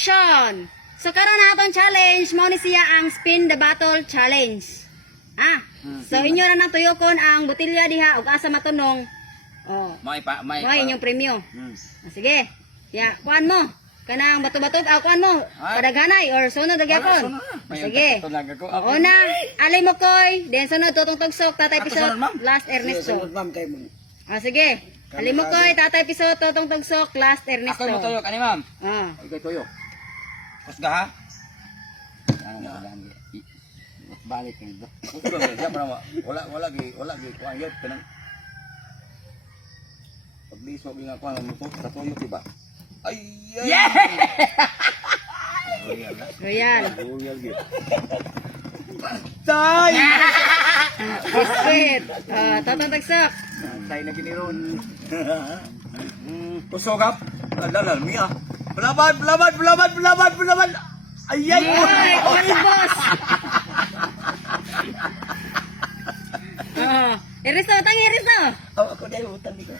Action! So karon na atong challenge mao ni siya ang spin the bottle challenge. So inyo na nang tuyokon ang botelya diha ug asa matunong. Oh. May Inyong premyo. Sige. Ya, kuan mo. Kanang bato-bato kuan mo. Padaghanay or sunod gyapon. Sige. Una, alay mo koy, then sunod tutong tugsok tatay pisot last Ernesto. Sige. Alay mo koy, tatay pisot tutong tugsok last Ernesto. Ako mo tuyok ani ma'am. Ikaw tuyo. Kusga ha. Balik nito. Wala gi kuan yun kanang paglisok nga kuan mo to sa tuyo diba? Ay. Yeah! Royal. Royal gi. Tay! Biscuit. Tutong tugsok. Tay na giniron. Kusogap. Alala miya. Bulaban! Ayay! Ay, pulbos. Ernesto, tangi Ernesto. Ako dahil utang dito.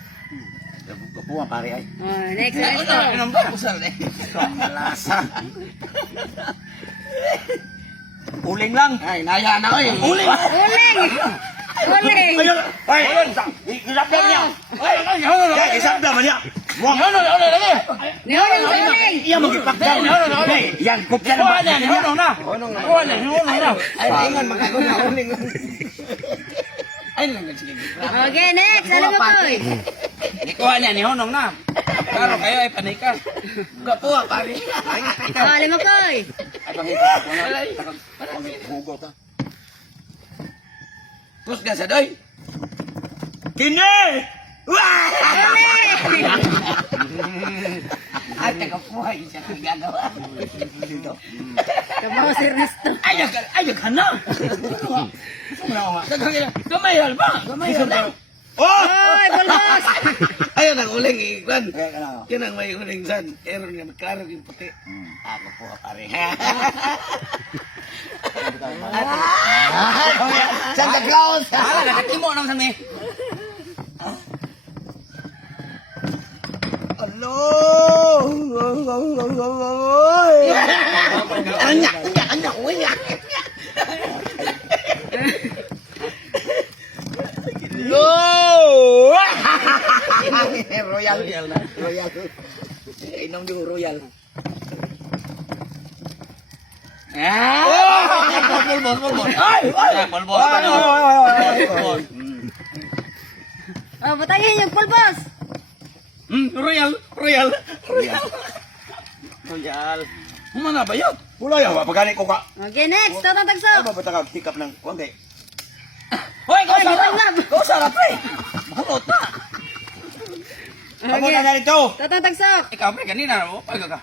Kapuan pare ay. Next Ernesto. Anong ba kusal eh? Lasa. Uling lang! Ay naya na oy. Uling! Uling. Ay. Gisabda niya. Ay, gisabda man niya. Ano lagi? Uling. Iya magipakda. Yan kopya na ba? Kuha na, hunong na. Kuha na. Ay ingon magaguna uling. Ay lang sige. Okay, next. Alam mo koy. Ikuha niya ni hunong na. Klaro kayo ay panikas. Kapuan pare. Alam mo koy. Ay pangita ko na. Hugo ta. Kusga sa doy. Kini! Uling. Ay kapuan isa ka gagawa. Kamu si Ernesto. Ayag ka na. Gamay halba. Gamay halba. Oh! Oy, pulbos. Ayaw nang uling ikwan. Yan ang may uling san. Eron nga magklaro yung puti. Ako po pare. Santa Claus. Hala, nakatimo nang sa me. Alo! Anya, uya. Yo! Royal. Inom di Royal. Bolbos. Ay! Bolbos. Batayin yung pulbos. Royal. Humana ba yun? Wala yaw, pagani ko ka. Okay, next. Tutong tugsok. Ano ba taka tikap ng kuwang kay? Hoy, Ay, gitang. Kau sarap pre. Mahulot na. Ako na narito. Tutong tugsok. Ikaw pre, kanina. Pagka ka.